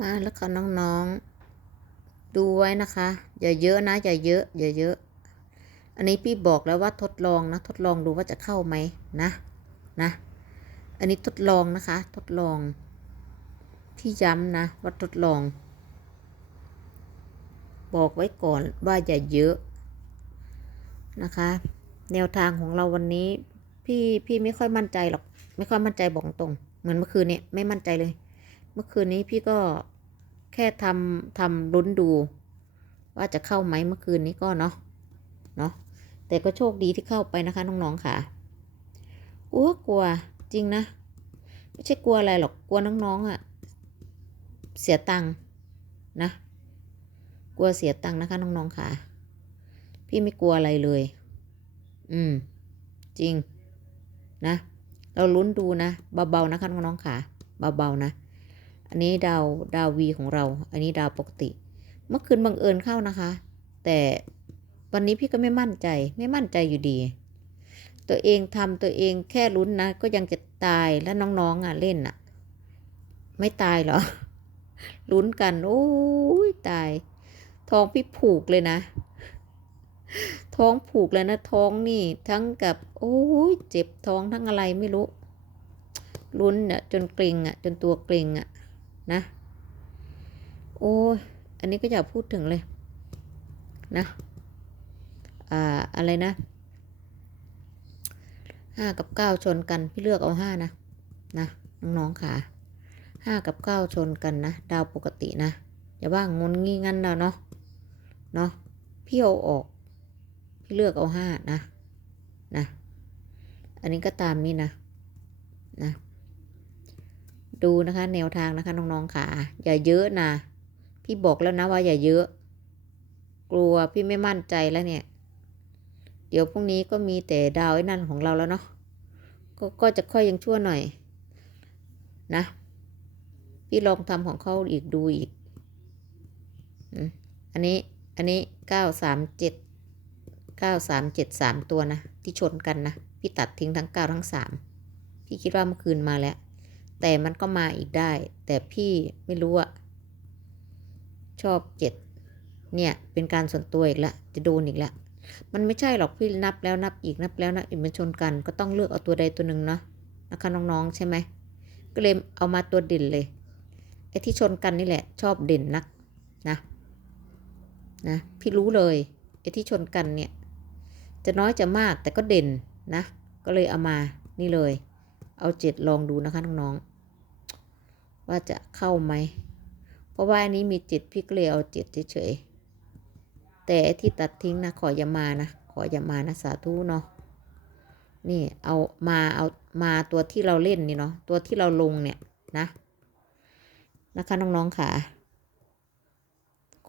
มาแล้วค่ะน้องๆ ดูไว้นะคะ อย่าเยอะนะอย่าเยอะอย่าเยอะ อันนี้พี่บอกแล้วว่าทดลองนะ ทดลองดูว่าจะเข้าไหมนะนะ อันนี้ทดลองนะคะ ทดลองพี่ย้ำนะว่าทดลอง บอกไว้ก่อนว่าอย่าเยอะนะคะ แนวทางของเราวันนี้ พี่พี่ไม่ค่อยมั่นใจหรอก ไม่ค่อยมั่นใจบอกตรง เหมือนเมื่อคืนเนี่ยไม่มั่นใจเลย เมื่อคืนนี้พี่ก็แค่ทำทำลุ้นดู ว่าจะเข้าไหมเมื่อคืนนี้ก็เนาะเนาะแต่ก็โชคดีที่เข้าไปนะคะน้องๆค่ะกลัวกลัวจริงนะ ไม่ใช่กลัวอะไรหรอกกลัวน้องๆอะ่ะเสียตังค์นะ กลัวเสียตังค์นะคะน้องๆค่ะ พี่ไม่กลัวอะไรเลย อืม จริงนะ เราลุ้นดูนะเบาๆนะคะน้องๆค่ะเบาๆนะ อันนี้ดาวดาววีของเรา อันนี้ดาวปกติ เมื่อคืนบังเอิญเข้านะคะ แต่วันนี้พี่ก็ไม่มั่นใจ ไม่มั่นใจอยู่ดี ตัวเองทำตัวเองแค่ลุ้นนะ ก็ยังจะตายแล้วน้องๆอะเล่นอะ ไม่ตายหรอ ลุ้นกัน โอ้ยตาย ท้องพี่ผูกเลยนะ ท้องผูกเลยนะท้องนี่ ทั้งกับ โอ้ยเจ็บท้องทั้งอะไรไม่รู้ลุ้นอะจนเกรงอะ จนตัวเกรงอะ นะ โอ้ยอันนี้ก็อย่าพูดถึงเลย นะอ่าอะไรนะห้ากับเก้าชนกัน พี่เลือกเอาห้านะ นะน้องๆค่ะห้ากับเก้าชนกันนะ ดาวปกตินะ อย่าว่างนงี้งั้นนะเนาะเนาะพี่เอาออก พี่เลือกเอาห้านะ นะ อันนี้ก็ตามนี้นะ นะ ดูนะคะแนวทางนะคะน้องๆค่ะอย่าเยอะนะพี่บอกแล้วนะว่าอย่าเยอะ กลัวพี่ไม่มั่นใจแล้วเนี่ย เดี๋ยวพรุ่งนี้ก็มีแต่ดาวไอ้นั่นของเราแล้วเนาะกก็จะค่อยยังชั่วหน่อย นะ พี่ลองทำของเขาอีกดูอีกอันนี้อันนี้เก้าสามเจ็ดเก้าสามเจ็ดสามตัวนะ ที่ชนกันนะ พี่ตัดทิ้งทั้งเก้าทั้งสามพี่คิดว่าเมื่อคืนมาแล้ว แต่มันก็มาอีกได้ แต่พี่ไม่รู้อะชอบเจ็ดเนี่ย เป็นการส่วนตัวอีกล้วจะโดนอีกล้วมันไม่ใช่หรอกพี่นับแล้วนับอีกนับแล้วนะอีกมันชนกัน ก็ต้องเลือกเอาตัวใดตัวหนึ่งเนาะนะคะน้องๆใช่ไหมก็เลยเอามาตัวเด่นเลยไอ้ที่ชนกันนี่แหละ ชอบเด่นนักนะนะพี่รู้เลยไอ้ที่ชนกันเนี่ย จะน้อยจะมากแต่ก็เด่นนะ ก็เลยเอามานี่เลย เอาเจ็ดลองดูนะคะน้องๆ ว่าจะเข้าไหม เพราะว่าอันนี้มีเจ็ดพี่ก็เลยเอาเจ็ดเฉยๆ แต่ที่ตัดทิ้งนะขออย่ามานะ ขออย่ามานะสาธุเนาะ นี่เอามาเอามาตัวที่เราเล่นนี่เนาะ ตัวที่เราลงเนี่ยนะนะคะน้องๆค่ะ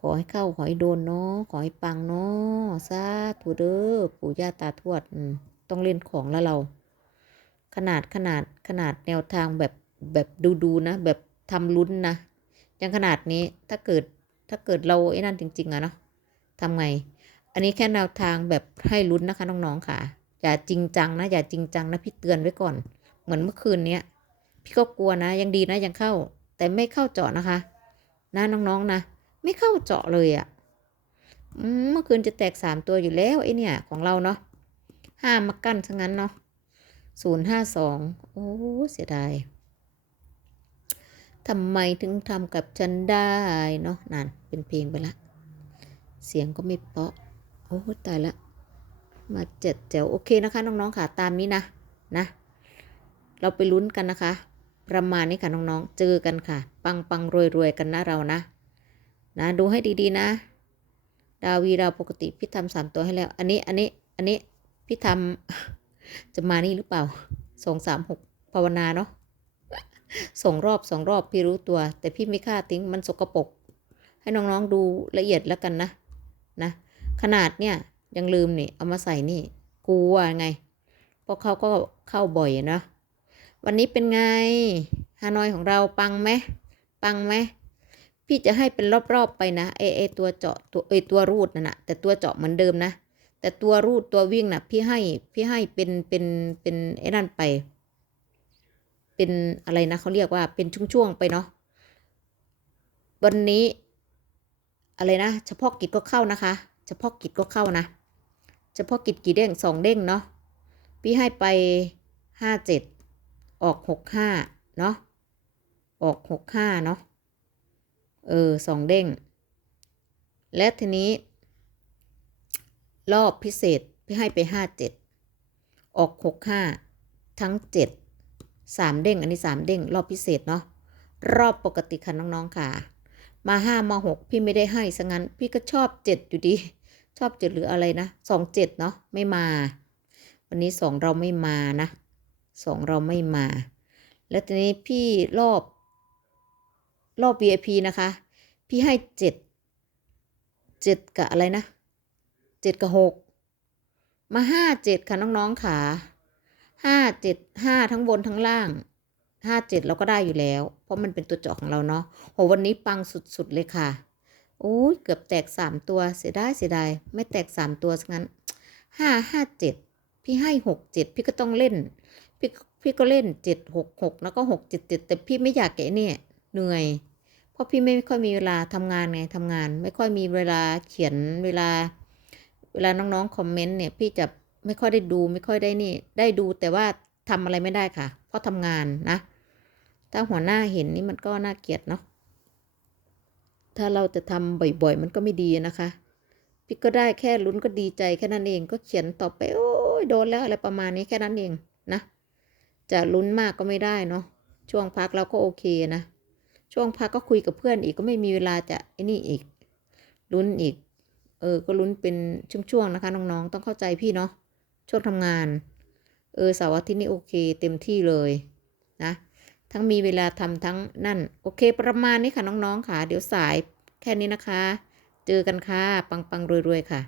ขอให้เข้าขอให้โดนเนาะขอให้ปังเนาะสาธุเด้อปู่ย่าตาทวดต้องเล่นของแล้วเรา ขนาดขนาดขนาดแนวทางแบบแบบดูดูนะ แบบทำลุ้นนะยังขนาดนี้ถ้าเกิดถ้าเกิดเราไอ้นั่นจริง ๆอะเนาะทำไง อันนี้แค่แนวทางแบบให้ลุ้นนะคะน้องๆค่ะ อย่าจริงจังนะ อย่าจริงจังนะพี่เตือนไว้ก่อน เหมือนเมื่อคืนเนี้ยพี่ก็กลัวนะ ยังดีนะยังเข้า แต่ไม่เข้าเจาะนะคะนะน้องๆนะ ไม่เข้าเจาะเลยอะเมื่อคืนจะแตกสามตัวอยู่แล้วไอเนี่ยของเราเนาะห้ามากั้นทั้งนั้นเนาะ ศูนย์ห้าสองโอ้ เสียดายทำไมถึงทำกับฉันได้เนาะนั่นเป็นเพลงไปละ เสียงก็ไม่เพาะ โอ้ตายละ มาเจ็ดแจ๋วโอเคนะคะ น้องๆค่ะตามนี้นะนะ เราไปลุ้นกันนะคะ ประมาณนี้ค่ะน้องๆ เจอกันค่ะ ปังปังรวยรวยกันนะเรานะ นะดูให้ดีๆนะ ดาวีดาปกติพี่ทำสามตัวให้แล้ว อันนี้อันนี้อันนี้พี่ทำ จะมานี่หรือเปล่าสองสามหกภาวนาเนาะส่งรอบสองรอบพี่รู้ตัว แต่พี่ไม่ค่าทิ้งมันสกปรกให้น้องๆดูละเอียดแล้วกันนะนะขนาดเนี่ยยังลืมนี่เอามาใส่นี่กูว่าไงเพราะเขาก็เข้าบ่อยนะวันนี้เป็นไงฮานอยของเราปังไหมปังไหมพี่จะให้เป็นรอบๆไปนะเอเอตัวเจาะตัวเอตัวรูดนั่นนะแต่ตัวเจาะเหมือนเดิมนะ แต่ตัวรูดตัววิ่งนะ่ะ พี่ให้พี่ให้เป็นเป็นเป็นไอ้นั่นไป เป็นอะไรนะเขาเรียกว่าเป็นช่วงๆไปเนาะวันนี้ อะไรนะเฉพาะกิจก็เข้านะคะ เฉพาะกิจก็เข้านะ เฉพาะกิจกี่เด้งสองเด้งเนาะพี่ให้ไปห้าเจ็ดออกหกห้าเนาะออกหกห้าเนาะเออสองเด้ง และทีนี้ รอบพิเศษพี่ให้ไปห้าเจ็ดออกหกห้าทั้งเจ็ดสามเด้ง อันนี้สามเด้ง รอบพิเศษเนาะรอบปกติค่ะน้องๆค่ะ มาห้ามาหกพี่ไม่ได้ให้ซะงั้น พี่ก็ชอบเจ็ดอยู่ดี ชอบเจ็ดหรืออะไรนะสองเจ็ดเนาะไม่มา วันนี้สองเราไม่มานะสองเราไม่มา แล้วทีนี้พี่รอบ รอบ VIP นะคะ พี่ให้เจ็ดเจ็ดกับอะไรนะ เจ็ดกับหกมาห้าเจ็ดค่ะน้องๆค่ะห้าเจ็ดห้าทั้งบนทั้งล่างห้าเจ็ดเราก็ได้อยู่แล้ว เพราะมันเป็นตัวเจาะของเราเนาะโหวันนี้ปังสุดๆเลยค่ะโอ้ยเกือบแตกสามตัวเสียดายเสียดายไม่แตกสามตัวซะงั้นห้าห้าเจ็ดพี่ให้หกเจ็ดพี่ก็ต้องเล่น พี่พี่ก็เล่นเจ็ดหกหกแล้วก็หกเจ็ดเจ็ดแต่พี่ไม่อยากแกะเนี่ยเหนื่อย เพราะพี่ไม่ค่อยมีเวลาทำงานไงทำงาน ไม่ค่อยมีเวลาเขียนเวลา เวลาน้องๆคอมเมนต์เนี่ยพี่จะไม่ค่อยได้ดูไม่ค่อยได้นี่ ได้ดูแต่ว่าทำอะไรไม่ได้ค่ะ เพราะทำงานนะ ถ้าหัวหน้าเห็นนี่มันก็น่าเกลียดเนาะถ้าเราจะทำบ่อยๆ มันก็ไม่ดีนะคะ พี่ก็ได้แค่ลุ้นก็ดีใจแค่นั้นเองก็เขียนต่อไป โอ้ยโดนแล้วอะไรประมาณนี้แค่นั้นเองนะ จะลุ้นมากก็ไม่ได้เนาะช่วงพักเราก็โอเคนะ ช่วงพักก็คุยกับเพื่อนอีกก็ไม่มีเวลาจะไอ้นี่อีกลุ้นอีก เออ ก็ลุ้นเป็นช่วงๆนะคะน้องๆ ต้องเข้าใจพี่เนาะ ช่วงทำงาน เออเสาร์อาทิตย์นี่โอเค เต็มที่เลยนะ ทั้งมีเวลาทำทั้งนั่น โอเค ประมาณนี้ค่ะน้องๆค่ะ เดี๋ยวสายแค่นี้นะคะ เจอกันค่ะ ปังๆรวยๆค่ะ